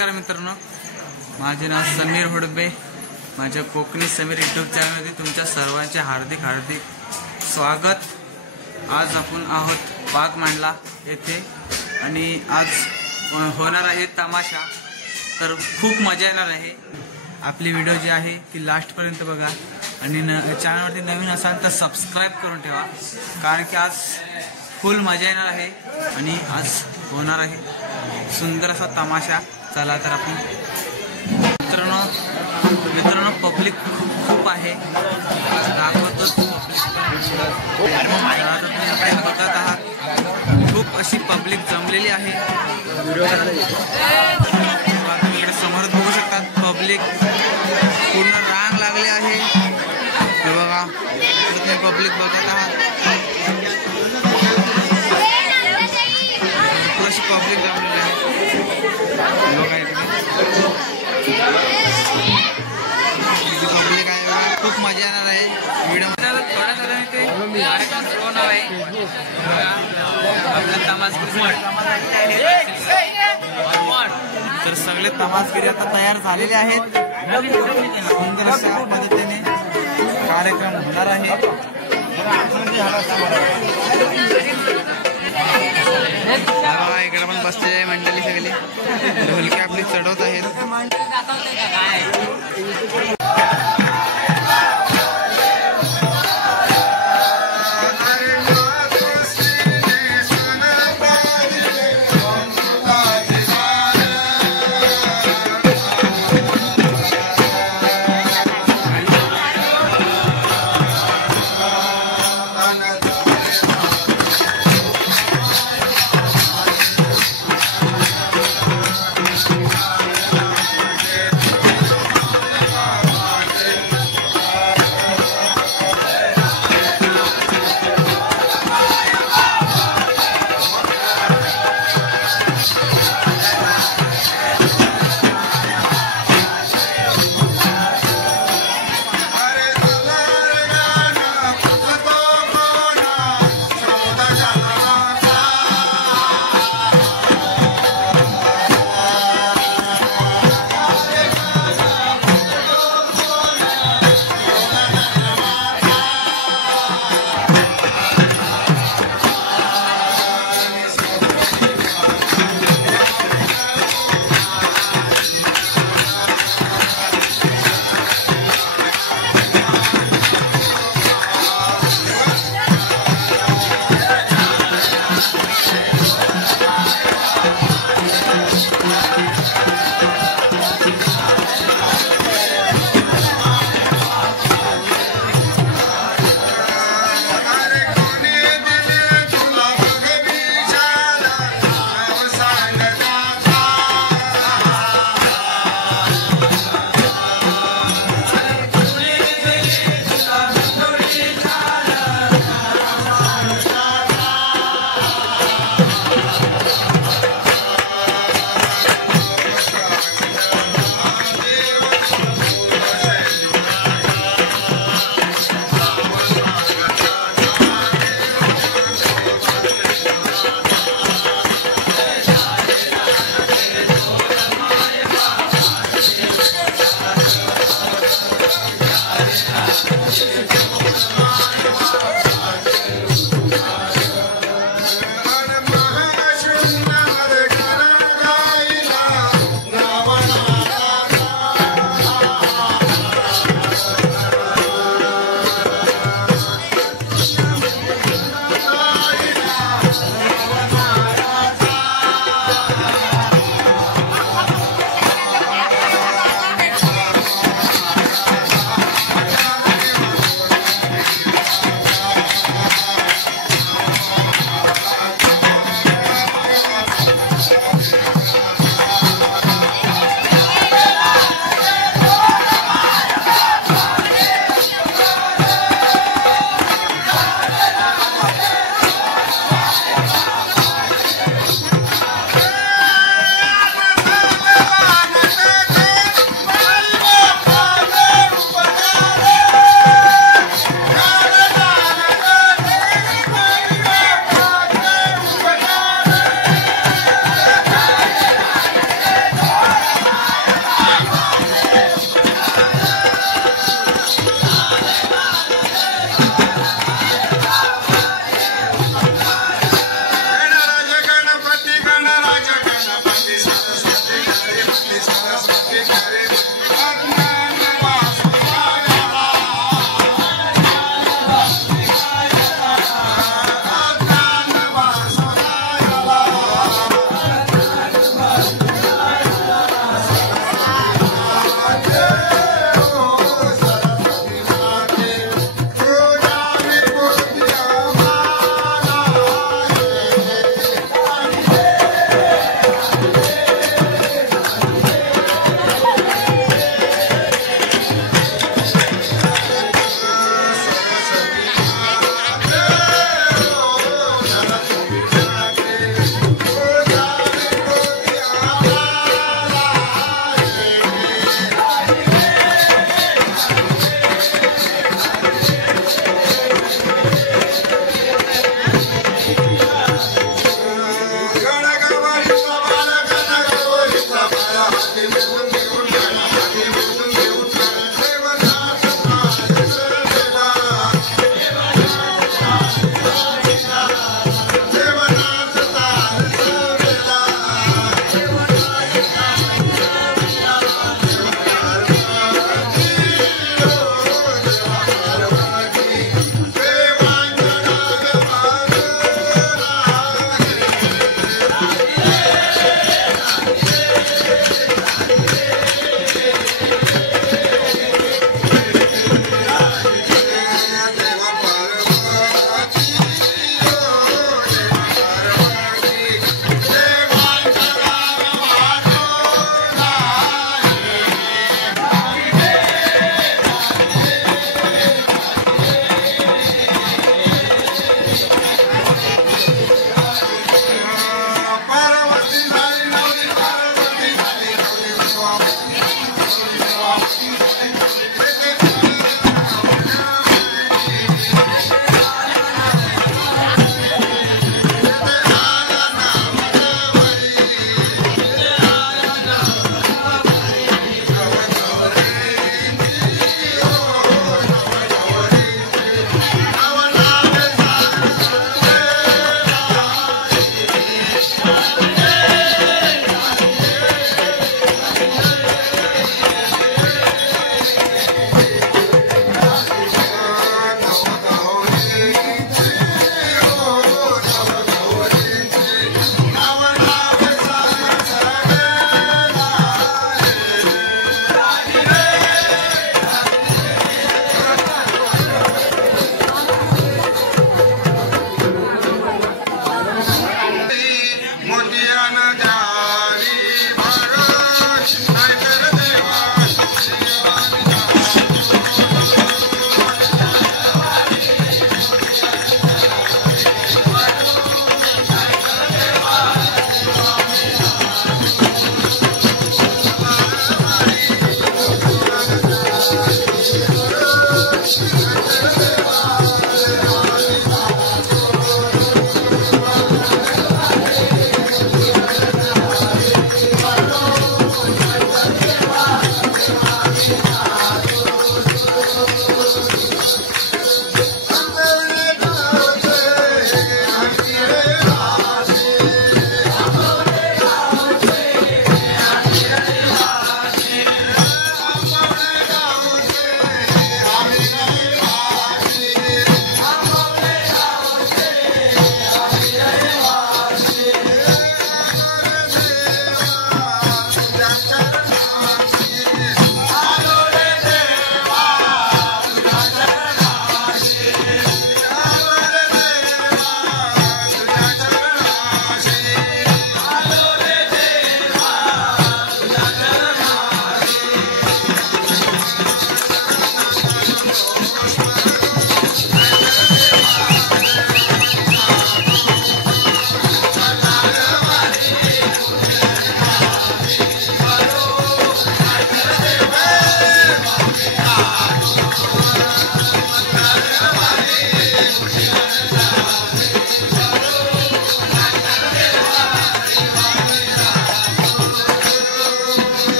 नमस्कार मित्रांनो, माझे नाव समीर हुडबे। माझ्या कोकणी समीर यूट्यूब चॅनलमध्ये तुमच्या सर्वांचे हार्दिक हार्दिक स्वागत। आज आपण आहोत बागमांडला येथे आणि आज होणार आहे तमाशा, तर खूप मजा येणार आहे। आपली व्हिडिओ जी आहे ती लास्टपर्यंत बघा आणि चॅनलवरती नवीन असाल तर सबस्क्राईब करून ठेवा, कारण की आज फुल मजा येणार आहे आणि आज होणार आहे सुंदर असा तमाशा। चला तर आपण मित्रांनो पब्लिक खूप आहे, दाखवतोच बघत आहात। खूप अशी पब्लिक जमलेली आहे, इकडे समोर बघू शकतात पब्लिक पूर्ण रांग लागली आहे। हे बघा तुम्ही पब्लिक बघत आहात, अशी पब्लिक जमलेली आहे। पब्लिक आहे, खूप मजा येणार आहे। व्हिडिओ थोड्या इथे कार्यक्रम सुरू होणार आहे। तर सगळे तमासगिरी आता तयार झालेले आहेत। सुंदर अशा पद्धतीने कार्यक्रम होणार आहे। इकडे पण बसलेली मंडळी सगळी ढोलकी आपली चढवत आहेत।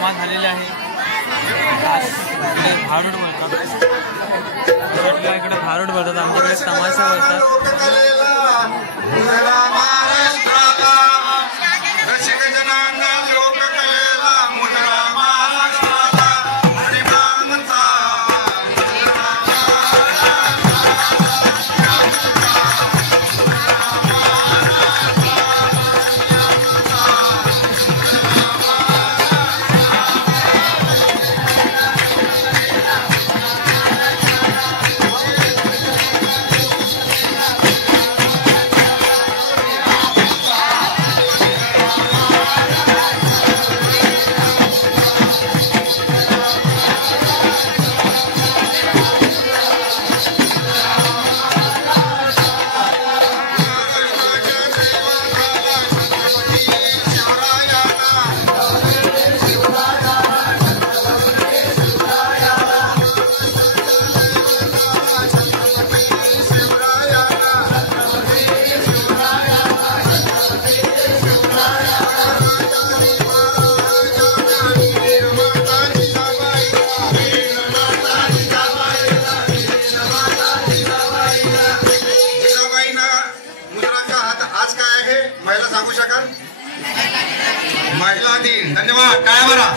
जमा झालेले आहे. इकडे भारूड बोलतात, इकडे भारूड बोलतात, आमच्याकडे तमाशा बोलतात. महिला दिन. धन्यवाद. काय बरा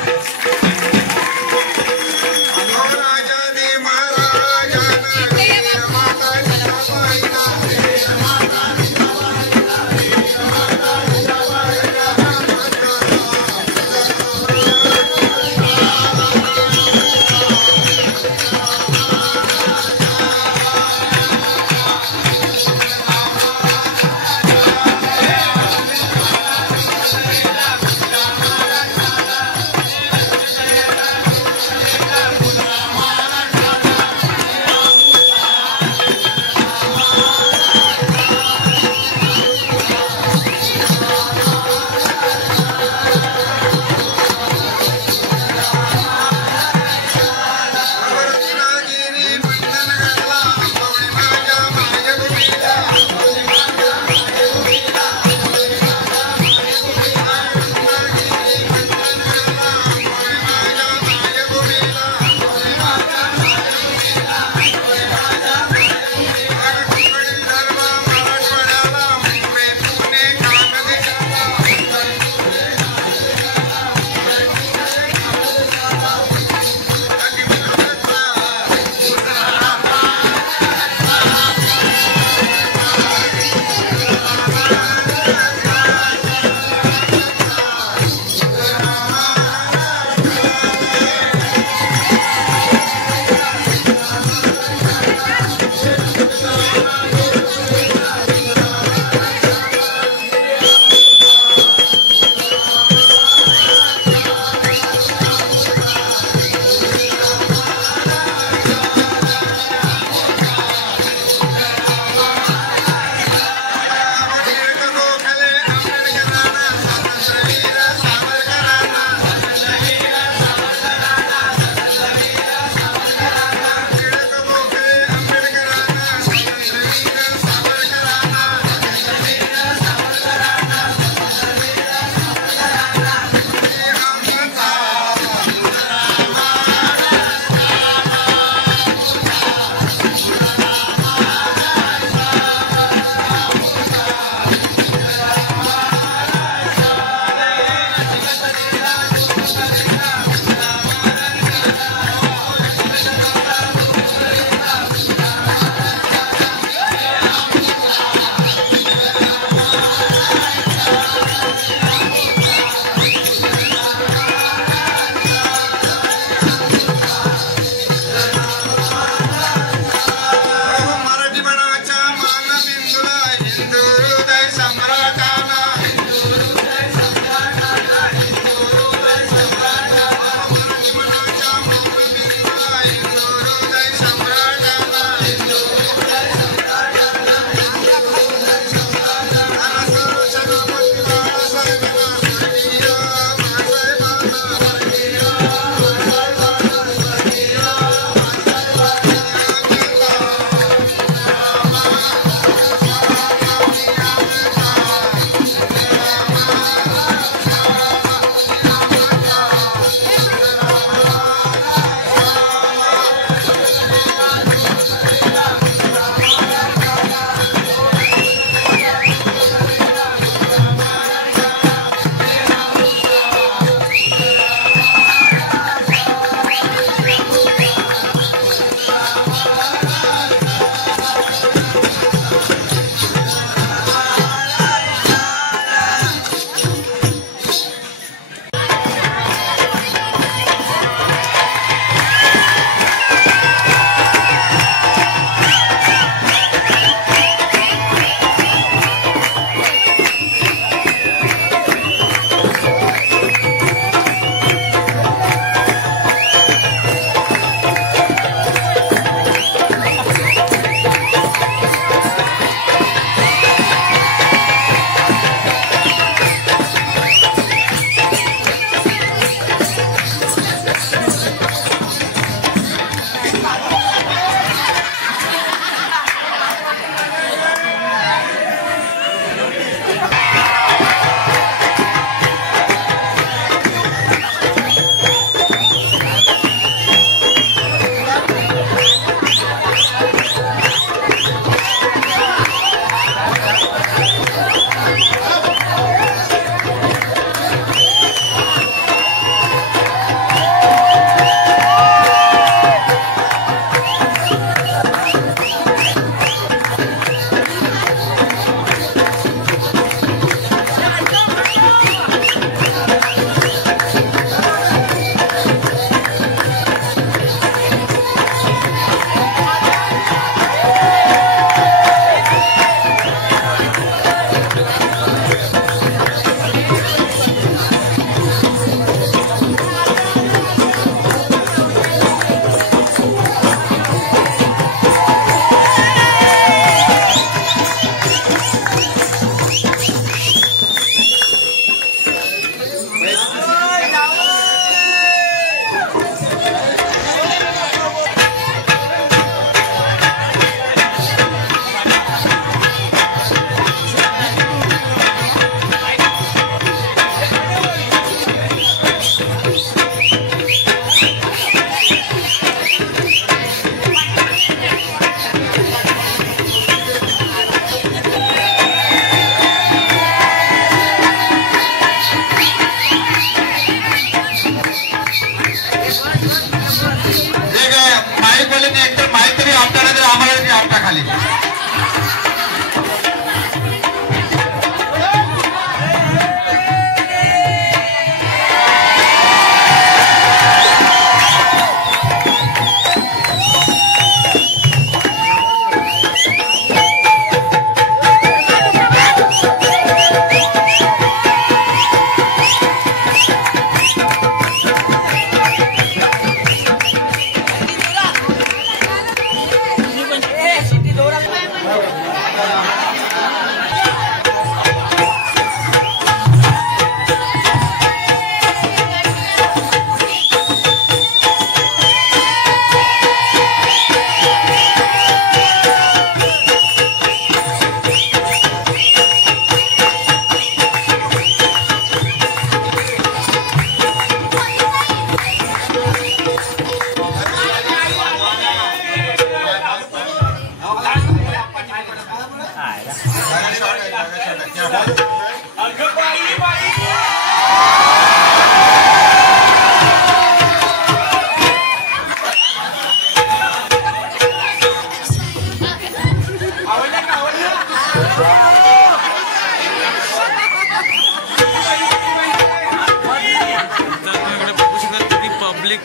पब्लिक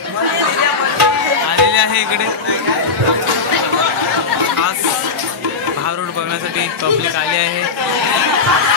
आलेली आहे इकडे खास हा रोड बघण्यासाठी पब्लिक आली आहे.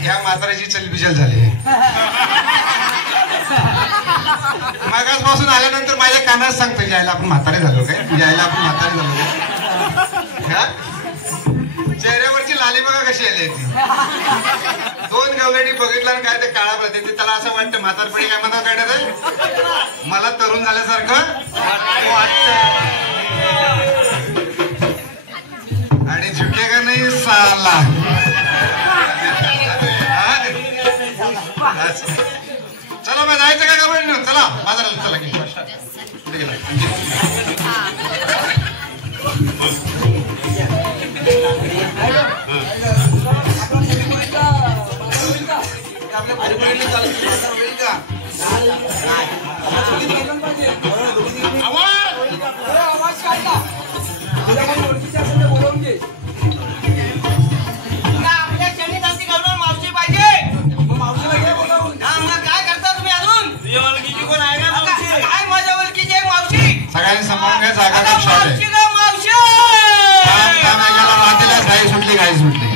ह्या म्हाताऱ्याची चलबिचल झाली. मागासपासून आल्यानंतर माझ्या कानात सांगतो यायला आपण म्हातारे झालो काय, यायला आपण म्हातारे झालो. चेहऱ्यावरची लाली बघा कशी आली ती. दोन गवलेडी बघितलं आणि काय ते काळा पडते ते त्याला असं वाटतं म्हातारपणी काय म्हणतात काढण्यात मला तरुण झाल्यासारखं वाटत. आणि झुकेगा नाही साला. चला मग जायचं का गवळणी, चला बाजाराला चला की सगळ्यांनी सांभाळून घ्या, जागा खूप शॉर्ट आहे. घाई सुटली घाई सुटली.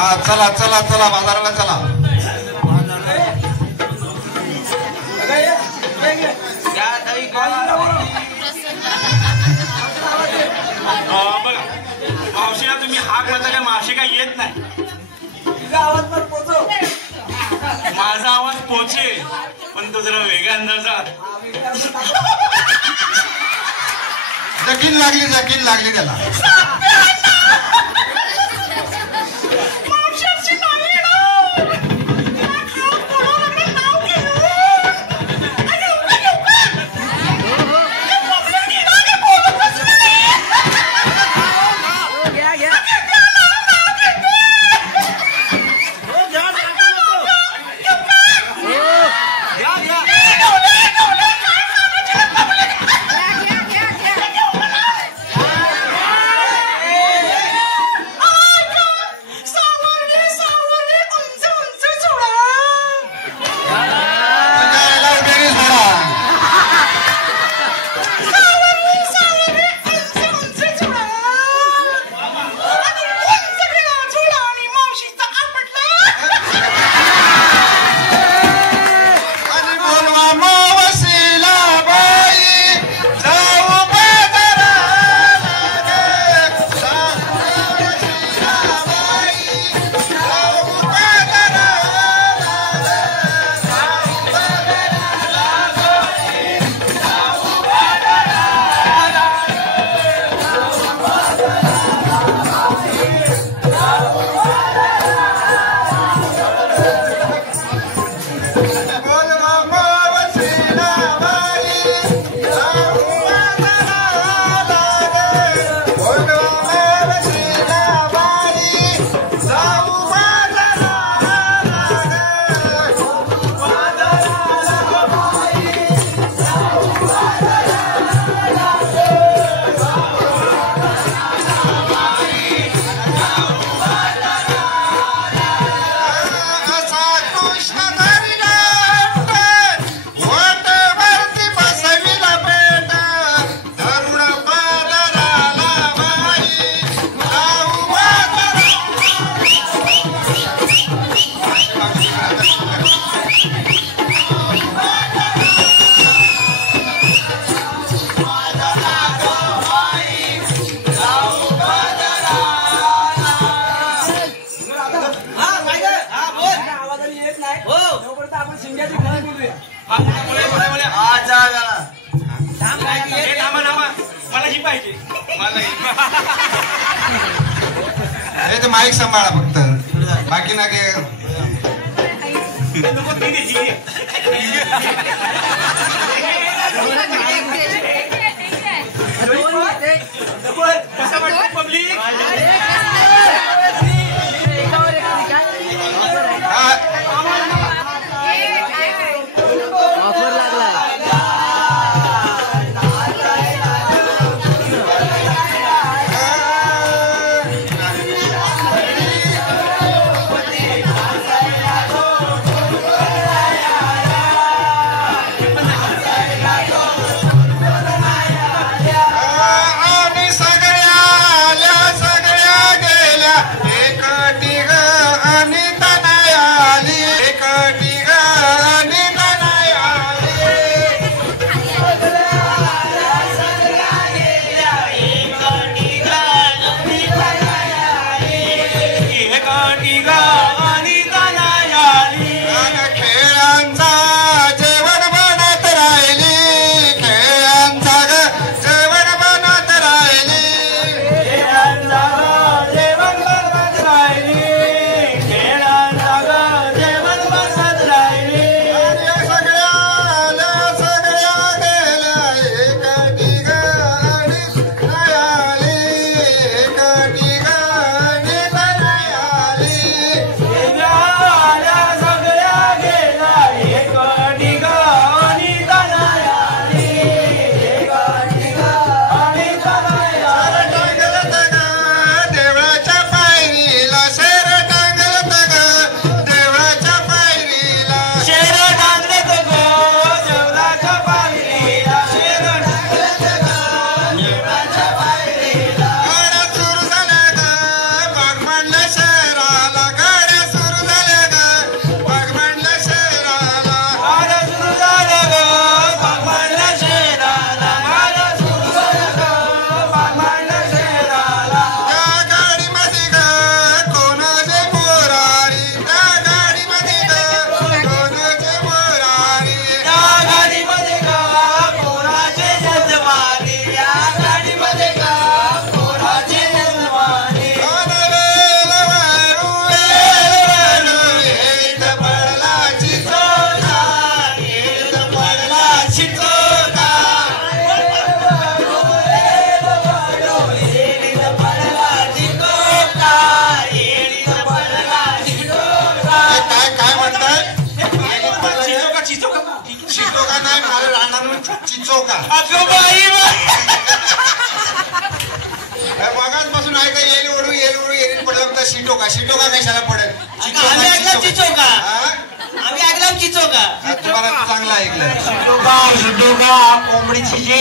हा चला चला चला बाजाराला चला. बघा मावशीला तुम्ही हाक म्हणता काय मावशी काय येत नाही. माझा आवाज पोचे पण तो जरा वेगाने जा. जकीन लागली त्याला. अरे ते माईक सांभाळा फक्त बाकी ना काय. चिचोका. अगं बाई मगाचपासून आहे का येईल ओढू येईल पडलं तर शिटोका कशाला पडेल. आम्ही ऐकलं चिचोका. आम्ही ऐकलं चिचोका. तुम्हाला चांगला ऐकलं. शिटोका कोंबडीची जी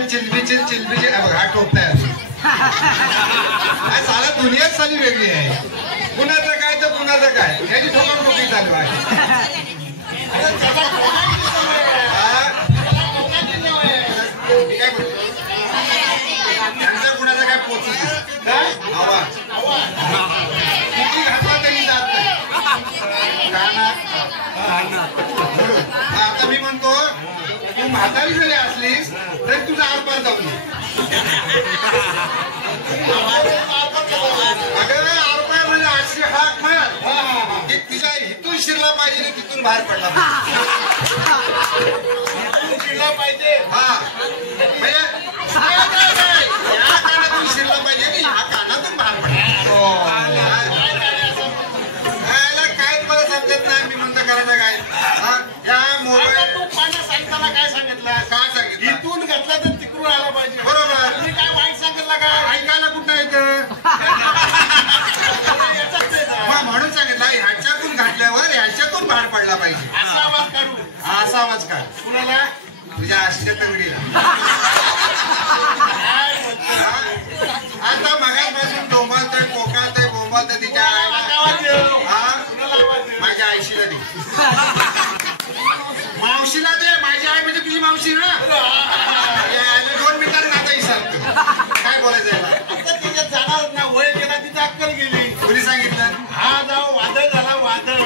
चिलबीचे हा टोपताय साला दुनियाच साली वेगळी आहे. कुणाचं काय तर कुणाचं काय याची ठोकाठोकी चालू आहे. कुणाचं काय पोचू किती घातला तरी जात नाही. आता मी म्हणतो तू म्हातारी जरी असलीस तरी तुझा आरपार जाऊ नये. अगं आरपार म्हणजे अशी हाक मार की तुझ्या इथून शिरला पाहिजे आणि तिथून बाहेर पडला पाहिजे. हा म्हणजे या कानातून शिरला पाहिजे आणि ह्या कानातून बाहेर पडला. काय मला समजत नाही. मी म्हणतो करायचं काय या मोबाईल तू पाण्या सांगताना काय सांगितलं. काय सांगितलं इथून घेतला तर तिकडून आला पाहिजे. बरोबर. तुम्ही काय वाईट सांगितलं काय ऐकायला कुठं येतं म्हणून सांगितलं ह्याच्यातून घातल्यावर ह्याच्यातून बाहेर पडला पाहिजे. असा आवाज काढू. असा आवाज काढ. कुणाला तुझ्या आशेच्या तंगडीला. आता मगापासून डोंबालतोय कोकाळतोय बोंबालतोय तिच्या माझ्या आईशीला दे. मावशीला दे. माझी आई म्हणजे तुझी मावशी ना. 2 मिनिटांनी आता विसरतो काय बोलायचं. तिच्या जाणार ना वय गेला तिची अक्कल गेली. कोणी सांगितलं. हा जाऊ वादळ झाला. वादळ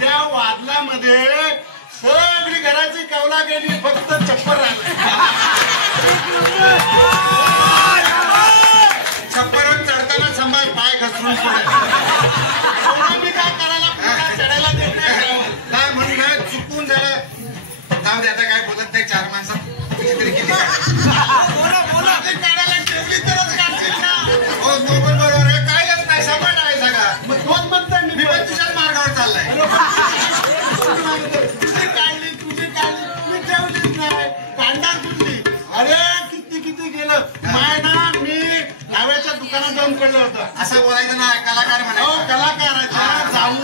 त्या वादळामध्ये सगळी घराची कवला गेली. फक्त छप्पर राहिलं. छप्परवर चढताना संभाळ पाय घसरून मी काय करायला चढायला देत नाही. काय म्हणून चुकून झालं. जाऊ दे आता काय बोलत नाही. 4 माणसं तरी किती काढायला ठेवली तरच काढतील ना. हो बरोबर आहे. कायच नाही सपाट आहे सगळा. मग 2 म्हणतात मी पण तुझ्याच मार्गावर चाललाय. जाऊन पडलं होतं. असं बोलायचं ना, कलाकार हो म्हणायचं. कलाकाराच्या जाऊन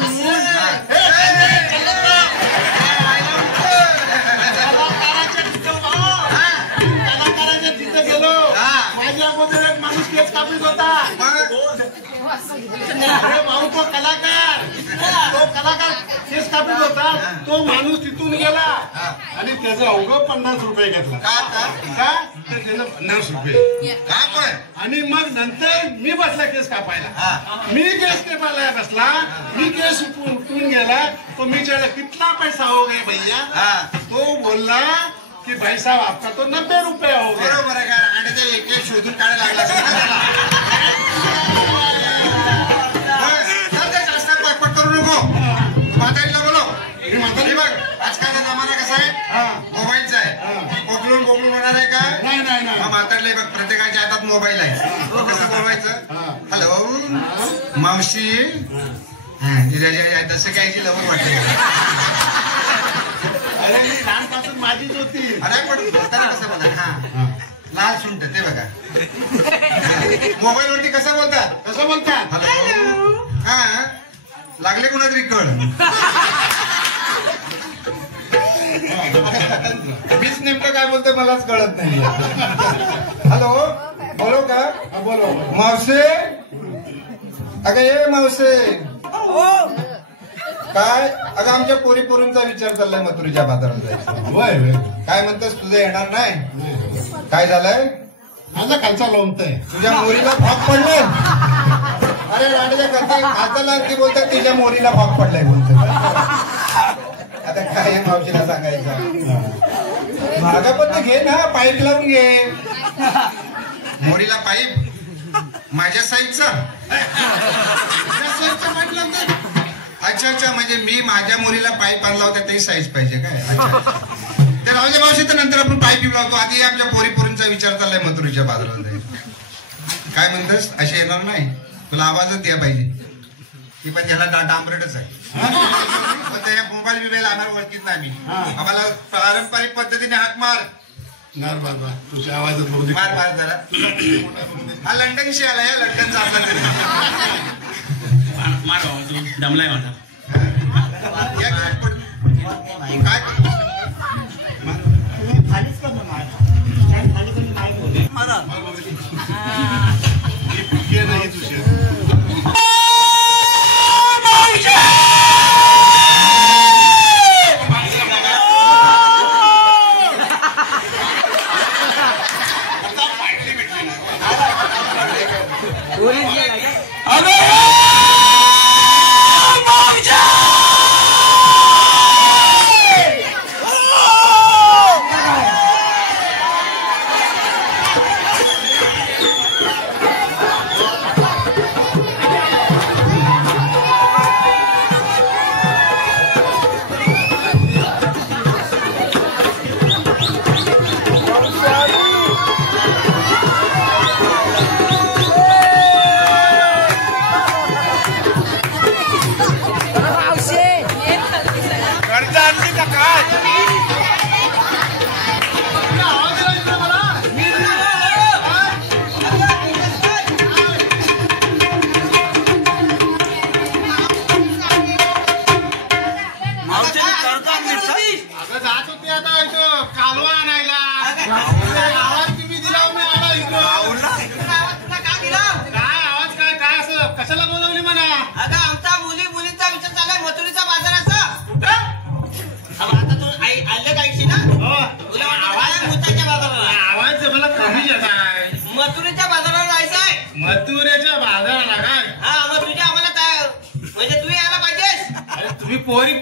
कलाकाराच्या तिथं गेलो. माझ्या अगोदर एक माणूस केस कापीत होता. अरे भाऊ तो कलाकार केस कापीत होता. तो माणूस तिथून गेला आणि त्याचं अवघं 50 रुपये घेतला. का तर त्यानं 50 रुपये. आणि मग नंतर मी बसला केस कापायला. मी केस कापायला बसला. मी केस उठून गेला. तो मी विचारला कितना पैसा हो गया भैया. तो बोलला की भाई साहब आपका तो 90 रुपये हो गया. बरोबर आहे का? आणि ते एक एक शोधून काढायला लागला. जास्त पटपट करू नको. म्हातारीला बोलो. म्हातारी बघ, आजकालचा जमाना कसा आहे, मोबाईलचा आहे. बोलून होणार आहे का? नाही नाही नाही. म्हातारीला बघ, प्रत्येकाच्या हातात मोबाईल आहे. कसं बोलवायचं? हॅलो मावशी. तसं काय लवकर वाटलं. अरे मी लहानपासून माझीच होती. अरे पण बोलताना कसं बोला? हा लाल सुंट ते बघा. मोबाईल वरती कसं बोलतात? कसं बोलतात? हॅलो. हा लागले कुणातरी कळ. मीच नेमकं काय बोलतोय मलाच कळत नाही. हॅलो बोलो का? बोलो. मावसे. अगं ये मावसे. काय? अगं आमच्या पोरींचा विचार चाललाय मथुरेच्या बाजारात जायचं. काय म्हणतोस? तुझं येणार नाही? काय झालंय? माझा खालचा लोमतय. तुझ्या मोरीला भाग पडलाय? अरे राणीच्या खालचा लागते बोलतात, तिच्या मोरीला भाग पडलाय बोलतात. आता काय मावशीला सांगायचं? मागा पण घे ना, पाईप लावून घे. मोरीला पाईप माझ्या साईजचा. अच्छा अच्छा, म्हणजे मी माझ्या मुलीला पाईप आणला होता ते साईज पाहिजे काय? अच्छा. तर राहू दे मावशी, तर नंतर आपण पाईप लावतो. आधी आपल्या पोरींचा विचार चाललाय मथुरेच्या बाजारात जायचं. काय म्हणतोस? असे येणार नाही, तुला आवाजच द्या पाहिजे. ती पण त्याला डांबरटच आहे. त्याच्या मोबाईल बिबाईल आम्हाला ओळखीत नाही. आम्हाला पारंपरिक पद्धतीने हाक मार. तुझ्या आवाजात मार मार जरा. हा लंडनशी आला, या लंडनचा आपला मार तू दमलाय माझा. काय नाही तुझे. मथुरेच्या बाजाराला जायचंय. मथुरेच्या बाजाराला काय? हा मग तुझ्या आम्हाला काय म्हणजे तू यायला पाहिजेस. अरे तुम्ही पोरी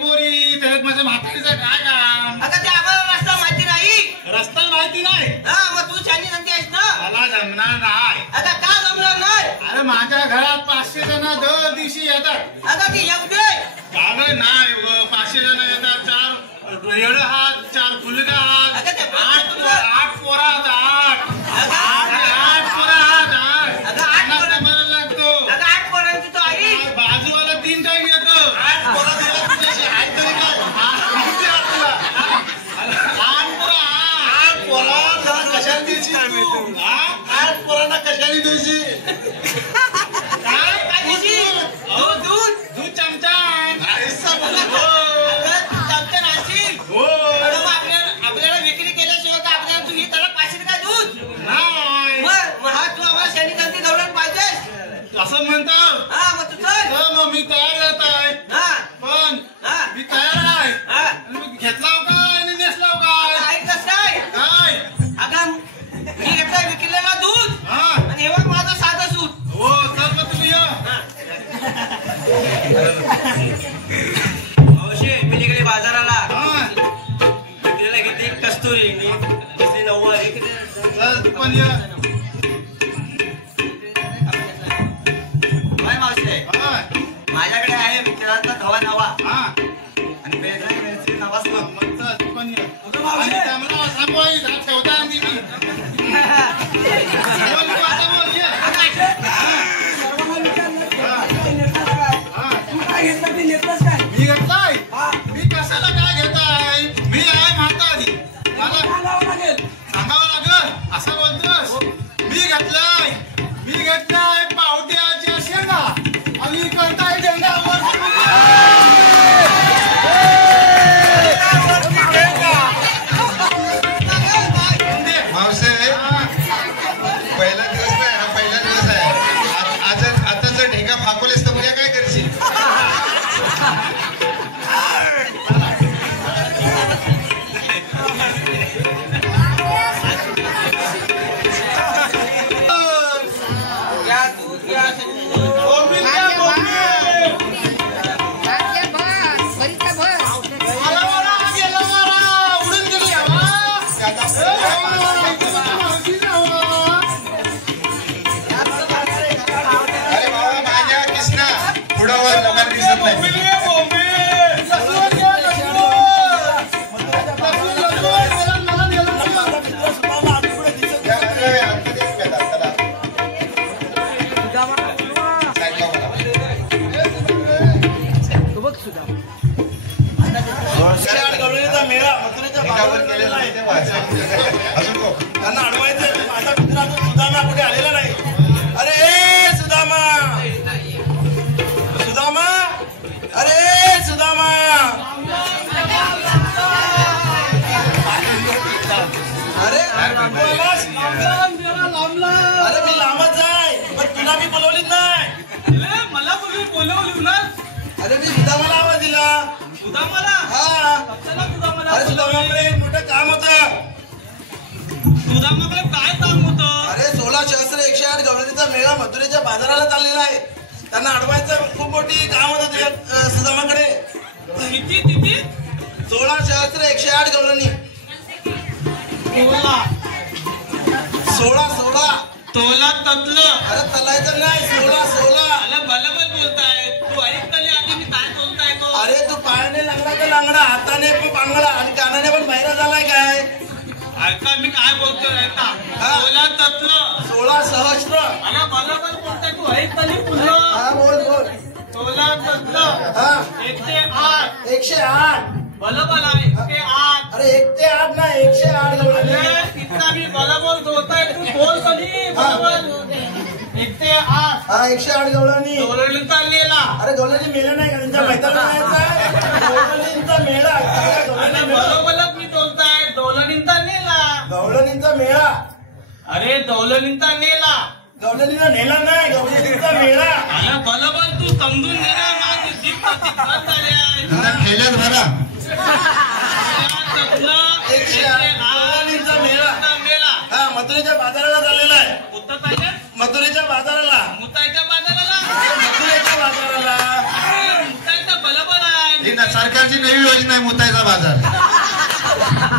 त्याच्यात माझ्या म्हातारीचं काय काम? आता ते आम्हाला रस्ता माहिती नाही. रस्ता माहिती नाही? हा मग तू छानी नंदी आहेस ना. मला जमणार नाही. आता का जमणार नाही? अरे माझ्या घरात 500 जण दर दिवशी येतात. आता ती येऊ दे. काय नाही 500 जण येतात. 4 येड हात, 4 फुलगा हात, 8 पोरा हात, 8 पोरा हात. लागतो. आता 8 पोरांची तो आई. बाजूवाला 3 टाइम येतो. 8 पोरा दिला तुझ्याशी आहे तरी काय? 8 पोरा कशाला द्यायची तू? 8 पोरांना कशाला द्यायची? असं म्हणतो हा मग तू चल. मग मी तयार येत आहे हा पण हा मी तयार आहे हा आणि मी घेतलाव काय आणि नेसलाव काय ऐकलंस काय? काय अगं मी घेतलाय विकलेला दूध हा आणि हे बघ माझं साधं सूत. हो चल मग तुम्ही या मावशी मी निघाले बाजाराला. हा विकलेला किती कस्तुरी किती 9 चल तू पण या काय मावशी हा माझ्याकडे आहे विक्रांतचा धवा नवा हा आणि बेजारी नवाच ना. मग चल तू पण या तुझं मावशी आणि त्यामुळे थांबवाय ठेवता आणि मी बोल तू आता बोल ये मी घेतलाय मी कशाला काय घेताय मी आहे म्हातारी मला सांगावं लागल असं बोलतोस मी घेतलाय पावट्याच्या शेंगा आणि करताय डेंगावर मावसे पहिला दिवस नाही हा पहिला दिवस आहे आता जर ढेका फाकवलेस तर उद्या काय करशील अरे बाबा माझ्या कृष्णा पुढं वर लोकांना दिसत नाही मेळा मथुरेच्या त्यांना अडवायचं माझा मित्र सुदामा कुठे आलेला नाही. अरे सुदामा सुदामा अरे सुदामा अरे अरे मी लांबच आहे पण तुला मी बोलवलीच नाही. मला बोलवली ना. अरे मी सुदामाला आवाज दिला. सुदामाला हा सुदामाला अरे सुदामाकडे एक मोठं काम होतं. सुदामाकडे काय काम होतं? अरे 16 सहस्र 108 गवळणीचा मेळा मथुरेच्या बाजाराला चाललेला आहे. त्यांना अडवायचं खूप मोठी काम होतं तुझ्या सुदामाकडे. किती 16 सहस्र 108 गवळणी 16 तोला ततलं. अरे तलायचं नाही 16 मला बरोबर बोलताय. तू ऐकतले आधी मी काय बोलताय तो. अरे तू पायाने लंगडा का लांगडा हाताने पण पांगडा आणि कानाने पण बाहेर झालाय काय. ऐका मी काय बोलतोय ऐका. हा. तोला ततलं. 16 सहस्र मला बरोबर बोलताय. तू ऐकतली पुन्हा. हा बोल तोला ततलं. हा 1 ते 8. 108 बरोबर आहे 1 ते 8. अरे 1 ते 8 ना 108 गवळणी. अरे तिथला मी बरोबर बोलताय. तू बोल कधी बरोबर 1 ते 8. हा 108 गवळणी. तोरणीचा नेला. अरे गवळणी मेला नाही का त्यांच्या मैदानाचा गवळणींचा मेळा. अरे बरोबरच मी बोलताय. दौलनींचा नेला. गवळणींचा मेळा. अरे दौलनींचा नेला. गवळणीला नेला नाही गवळणींचा मेळा. अरे बरोबर तू समजून घे ना. माझी जीभ कशी खराब झाली आहे. खेळत भरा 108 मेळा. मेला हा मथुरेच्या बाजाराला चाललेला आहे. उत्तर पाहिजे. मथुरेच्या बाजाराला मुताईच्या बाजाराला. मथुरेच्या बाजाराला मुताईचा बरोबर आहे. ही ना सरकारची नवी योजना आहे मुताईचा बाजार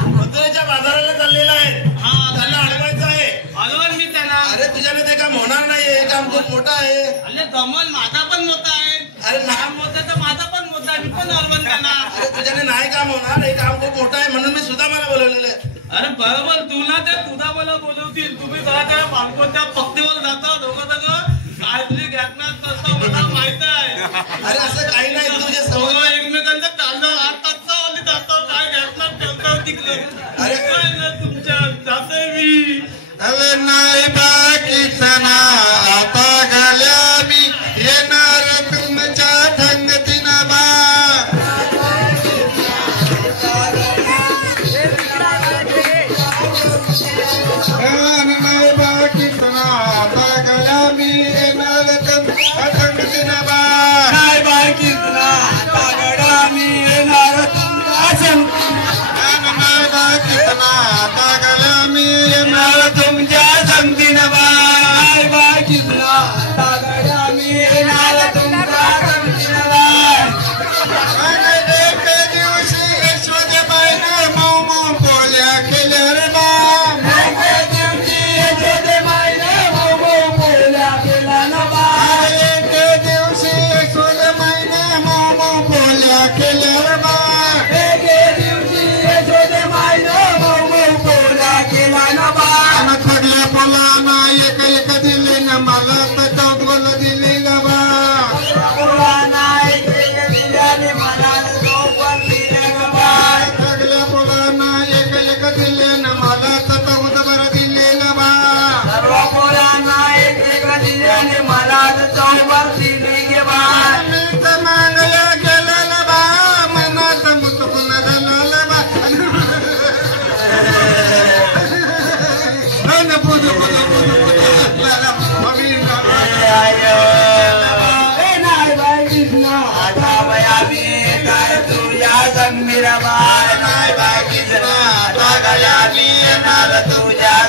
मथुरेच्या बाजाराला चाललेला आहे. हा त्यांना अडवायचं आहे. हलवण मी त्यांना. अरे तुझ्याने ते काम होणार नाही. हे काम खूप मोठं आहे. अरे जमल माझा पण मोठा आहे. अरे काम नाही मोठा तर माझा पण मोठा आहे. मी पण हलवण त्यांना. अरे तुझ्याने नाही काम होणार. हे काम खूप मोठं आहे म्हणून मी सुदामाला बोलवलेलं आहे. अरे बरोबर तुला त्या तुझा मला बोलवतील. तुम्ही जरा त्या बांधकोच्या पक्तीवर जाता दोघं काहीतरी घ्यात नसतं मला माहित आहे. अरे असं काही नाही. तुझे समोर दोघं एकमेकांचा कांदा हातात आणि जातं काय घ्यात ठेवतो तिकडे. अरे. काय ना तुमच्या जाते मी. अरे नाही बाकी सणा आता गेल्या मी येणार तुमच्या संगतीनं बा नाही बाकी सणा आता गेल्या लाल तुझ्या